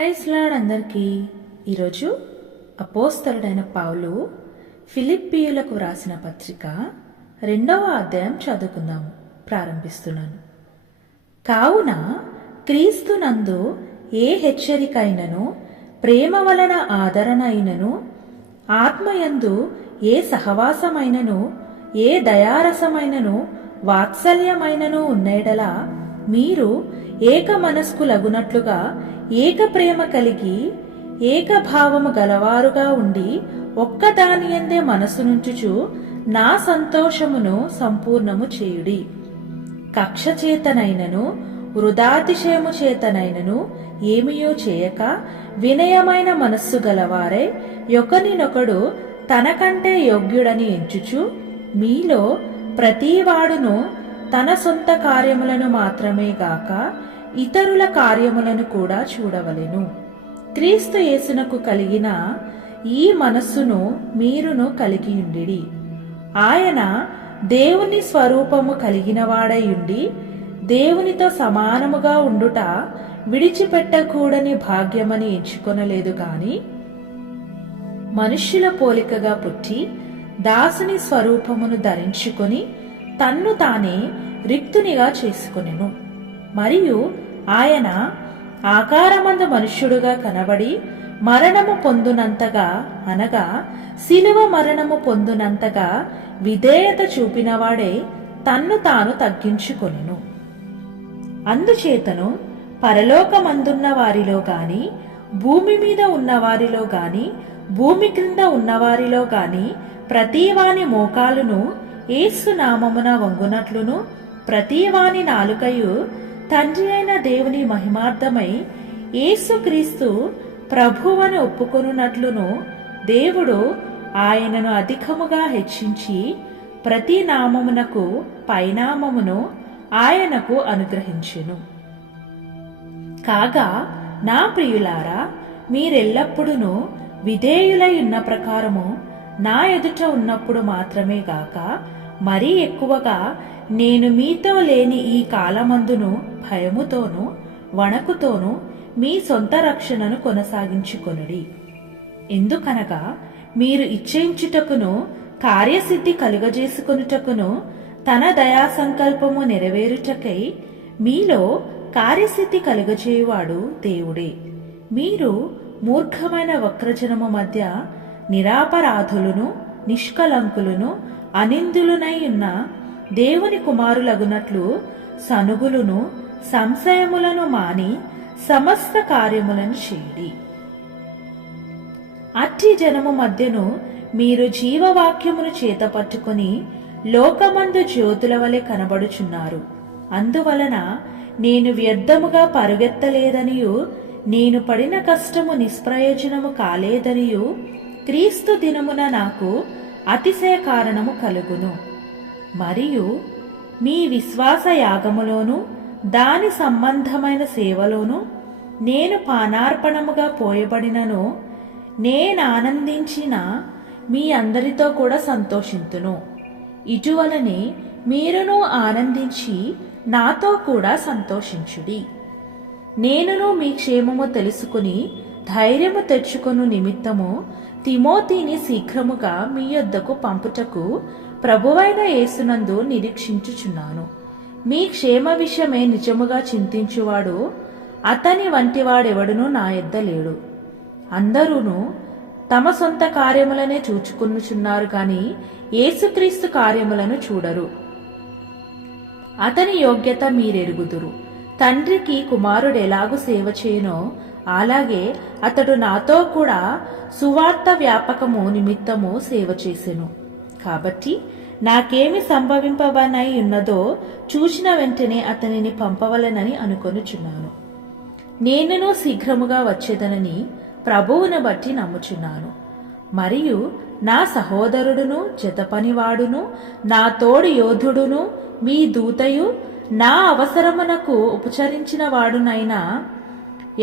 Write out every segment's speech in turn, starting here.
Praise lord అందరికీ. ఈరోజు అపోస్తలుడైన పౌలు ఫిలిప్పీయులకు వ్రాసిన పత్రిక 2వ అధ్యాయం చదువుకుందాము. ప్రారంభిస్తున్నాను. కావున క్రీస్తునందు ఏ హెచ్చరిక అయినను, ప్రేమ వలన ఆదరణ అయినను, ఆత్మయందు ఏ సహవాసమైనను, ఏ దయారసమైనను, వాత్సల్యమైనను ఉన్నయెడల మీరు ఏక మనస్కులగునట్లుగా ఏక ప్రేమ కలిగి ఏక భావము గలవారుగా ఉండి ఒక్కదానియందే మనసునుంచుచు నా సంతోషమును సంపూర్ణము చేయుడి. కక్ష చేతనైనను వృధాతిశయము చేతనైనను ఏమియో చేయక వినయమైన మనస్సు గలవారై ఒకనినొకడు తనకంటే యోగ్యుడని ఎంచుచు మీలో ప్రతివాడును తన సొంత కార్యములను మాత్రమే గాక ఇతరుల కార్యములను కూడా చూడవలెను. క్రీస్తు యేసునకు కలిగిన ఈ మనస్సును మీరును కలిగియుండిడి. ఆయన దేవుని స్వరూపము కలిగినవాడై ఉండి దేవునితో సమానముగా ఉండుట విడిచిపెట్టకూడని భాగ్యమని ఎంచుకొనలేదు గాని మనుష్యుల పోలికగా పుట్టి దాసుని స్వరూపమును ధరించుకొని తన్ను తానే రిక్తునిగా చేసుకొనెను. మరియు ఆయన ఆకారమందు మనుష్యుడుగా కనబడి మరణము పొందునంతగా, అనగా శిలువ మరణము పొందునంతగా విధేయత చూపినవాడే తన్ను తాను తగ్గించుకొనెను. అందుచేతను పరలోకమందున్న వారిలో గాని, భూమి మీద ఉన్నవారిలో గాని, భూమి క్రింద ఉన్నవారిలో గాని ప్రతివాని మోకాలును యేసు నామమున వంగునట్లును, ప్రతివాని నాలుకయు తండ్రి అయిన దేవుని మహిమార్థమై యేసుక్రీస్తు ప్రభువని ఒప్పుకొనున్నట్లును దేవుడు ఆయనను అధికముగా హెచ్చించి ప్రతి నామమునకు పైనామమును ఆయనకు అనుగ్రహించెను. కాగా నా ప్రియులారా, మీరెల్లప్పుడూ విధేయులై ఉన్న ప్రకారము నా ఎదుట ఉన్నప్పుడు మాత్రమే గాక మరీ ఎక్కువగా నేను మీతో లేని ఈ కాలమందును భయముతోనూ వణకుతోనూ మీ సొంత రక్షణను కొనసాగించుకొనుడి. ఎందుకనగా మీరు ఇచ్ఛయించుటకును కార్యసిద్ధి కలుగజేసుకొనుటకును తన దయా సంకల్పము నెరవేరుటకై మీలో కార్యసిద్ధి కలుగజేయువాడు దేవుడే. మీరు మూర్ఖమైన వక్రజనము మధ్య నిరాపరాధులను, నిష్కలంకులను, అనిందులునై ఉన్న దేవుని కుమారులగునట్లు సనుగులను, సంశయములను మాని సమస్త కార్యములను చేయుడి. అట్టి జనము మధ్యను మీరు జీవవాక్యమును చేతపట్టుకుని లోకమందు జ్యోతుల వలె కనబడుచున్నారు. అందువలన నేను వ్యర్థముగా పరుగెత్తలేదనియు, నేను పడిన కష్టము నిష్ప్రయోజనము కాలేదనియు క్రీస్తు దినమున నాకు అతిశయ కారణము కలుగును. మరియు మీ విశ్వాస యాగములోను దాని సంబంధమైన సేవలోను నేను పానార్పణముగా పోయబడినను నేనానందించిన మీ అందరితో కూడా సంతోషింతును. ఇటువలనే మీరును ఆనందించి నాతో కూడా సంతోషించుడి. నేనును మీ క్షేమము తెలుసుకుని ధైర్యము తెచ్చుకొను నిమిత్తము తిమోతిని శీఘ్రముగా మీ యొద్దకు పంపుటకు ప్రభువైన యేసునందు నిరీక్షించుచున్నాను. మీ క్షేమ విషయమే నిజముగా చింతించువాడు అతని వంటివాడెవడునూ నా యొద్ద లేడు. అందరూను తమ సొంత కార్యములనే చూచుకొనుచున్నారు గాని యేసుక్రీస్తు కార్యములను చూడరు. అతని యోగ్యత మీరెరుగుదురు. తండ్రికి కుమారుడు ఎలాగు సేవ చేయనో అలాగే అతడు నాతో కూడా సువార్త వ్యాపకము నిమిత్తము సేవ చేసెను. కాబట్టి నాకేమి సంభవింపబనై ఉన్నదో చూచిన వెంటనే అతనిని పంపవలనని అనుకొనుచున్నాను. నేనును శీఘ్రముగా వచ్చేదనని ప్రభువును బట్టి నమ్ముచున్నాను. మరియు నా సహోదరుడును, జతపనివాడును, నా తోడు యోధుడును, మీ దూతయు, నా అవసరమునకు ఉపచరించిన వాడునైనా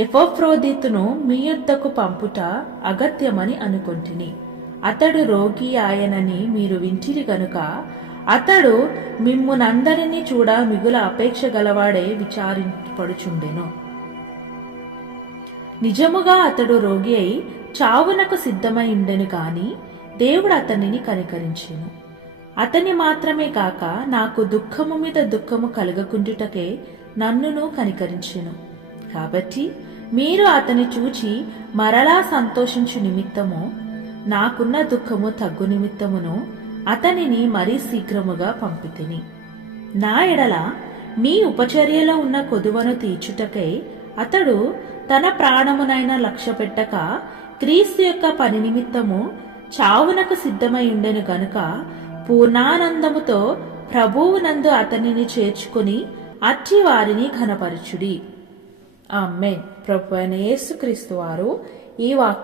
ఎపఫ్రోదితును మీ యొద్దకు పంపుట అగత్యమని అనుకొంటిని. అతడు రోగి ఆయనని మీరు వింటిరి గనుక అతడు మిమ్మునందరినీ చూడ మిగుల అపేక్ష గలవాడే విచారింపడుచుండెను. నిజముగా అతడు రోగి అయి చావునకు సిద్ధమై ఉండెను గాని దేవుడు అతనిని కనికరించెను. అతని మాత్రమే కాక నాకు దుఃఖము మీద దుఃఖము కలగకుండుటకే నన్నును కనికరించెను. కాబట్టి మీరు అతని చూచి మరలా సంతోషించు నిమిత్తము నాకున్న దుఃఖము తగ్గు నిమిత్తమును అతనిని మరీ శీఘ్రముగా పంపితిని. నా ఎడల మీ ఉపచర్యలో ఉన్న కొదువను తీర్చుటకై అతడు తన ప్రాణమునైనా లక్ష్య పెట్టక క్రీస్తు యొక్క పని నిమిత్తము చావునకు సిద్ధమై ఉండెను గనుక పూర్ణానందముతో ప్రభువునందు అతనిని చేర్చుకుని అట్టి వారిని ఘనపరచుడి. ఆమేన్. ప్రభువైన యేసుక్రీస్తు వారు ఈ వాక్యం